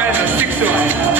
eyes or six